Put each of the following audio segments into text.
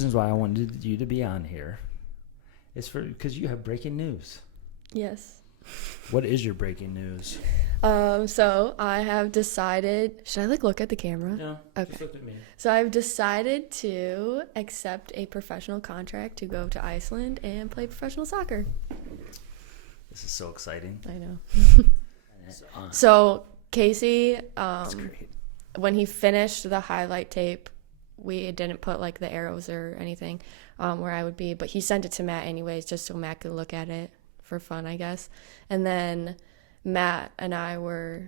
Reasons why I wanted you to be on here is because you have breaking news. Yes. What is your breaking news? So I have decided. Should I look at the camera? No. Okay. Just look at me. So I've decided to accept a professional contract to go to Iceland and play professional soccer. This is so exciting. I know. So Casey, That's great. when he finished the highlight tape, we didn't put like the arrows or anything where I would be, but he sent it to Matt anyways, just so Matt could look at it for fun, I guess. And then Matt and I were,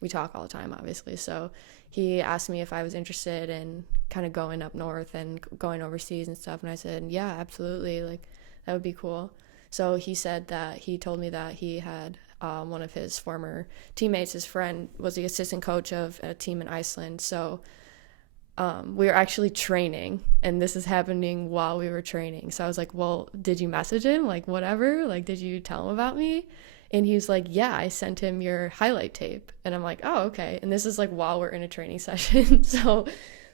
we talk all the time, obviously. So he asked me if I was interested in kind of going up north and going overseas and stuff. And I said, yeah, absolutely. Like, that would be cool. So he said that he told me that he had one of his former teammates, his friend, was the assistant coach of a team in Iceland. So we were actually training, and this is happening while we were training. So I was like, well, did you message him? Like, whatever. Like, did you tell him about me? And he was like, yeah, I sent him your highlight tape. And I'm like, oh, okay. And this is like while we're in a training session. So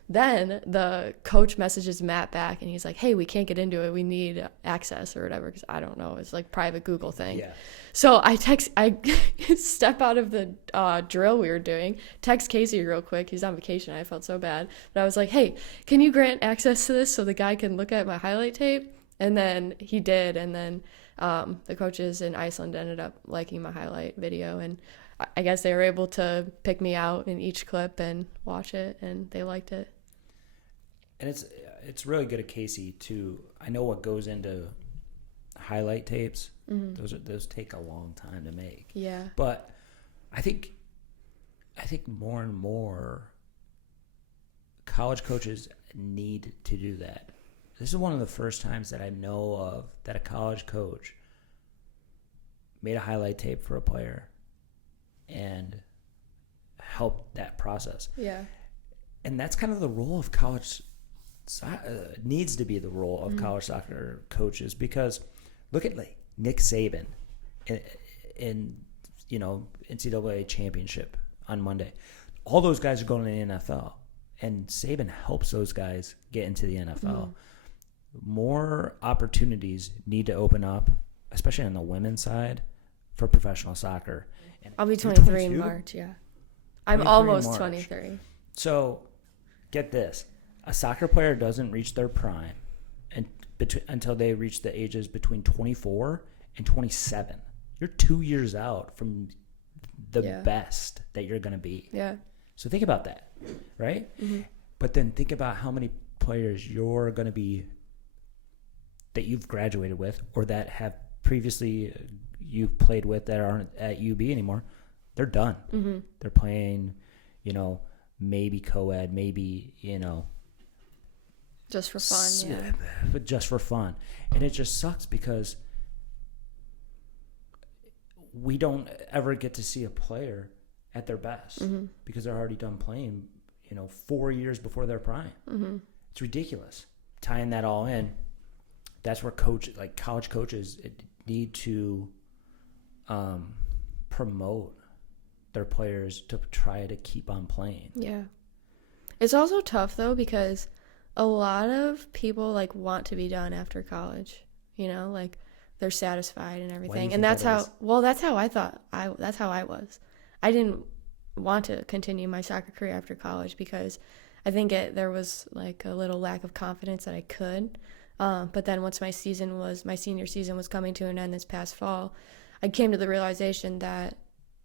then the coach messages Matt back, and he's like, hey, we can't get into it. We need access or whatever, because I don't know. It's like private Google thing. Yeah. So I step out of the drill we were doing, text Casey real quick. He's on vacation. I felt so bad. But I was like, hey, can you grant access to this so the guy can look at my highlight tape? And then he did. And then the coaches in Iceland ended up liking my highlight video. And I guess they were able to pick me out in each clip and watch it, and they liked it. And it's really good of Casey to, I know what goes into highlight tapes. Mm-hmm. Those take a long time to make. Yeah. But I think more and more college coaches need to do that. This is one of the first times that I know of that a college coach made a highlight tape for a player and helped that process. Yeah. And that's kind of the role of college needs to be the role of college soccer coaches, because look at like Nick Saban in NCAA championship on Monday. All those guys are going to the NFL, and Saban helps those guys get into the NFL. More opportunities need to open up, especially on the women's side, for professional soccer. And I'll be 23 in March, yeah. I'm almost 23. So get this. A soccer player doesn't reach their prime until they reach the ages between 24 and 27. You're 2 years out from the best that you're going to be. Yeah. So think about that, right? Mm-hmm. But then think about how many players you're going to be that you've graduated with, or that have previously you've played with that aren't at UB anymore. They're done. Mm-hmm. They're playing, maybe co-ed, maybe, just for fun, yeah. But just for fun. And it just sucks because we don't ever get to see a player at their best because they're already done playing, 4 years before their prime. Mm-hmm. It's ridiculous. Tying that all in, that's where college coaches need to promote their players to try to keep on playing. Yeah. It's also tough, though, because a lot of people want to be done after college, they're satisfied and everything. And that's how I thought that's how I was. I didn't want to continue my soccer career after college because I think there was a little lack of confidence that I could. But then once my senior season was coming to an end this past fall, I came to the realization that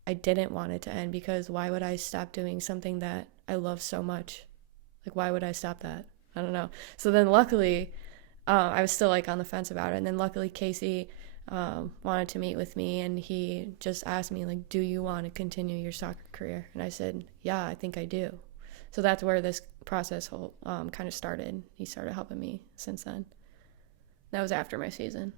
I didn't want it to end, because why would I stop doing something that I love so much? Why would I stop that? I don't know. So then luckily, I was still on the fence about it. And then luckily Casey wanted to meet with me, and he just asked me do you want to continue your soccer career? And I said, yeah, I think I do. So that's where this process kind of started. He started helping me since then. That was after my season.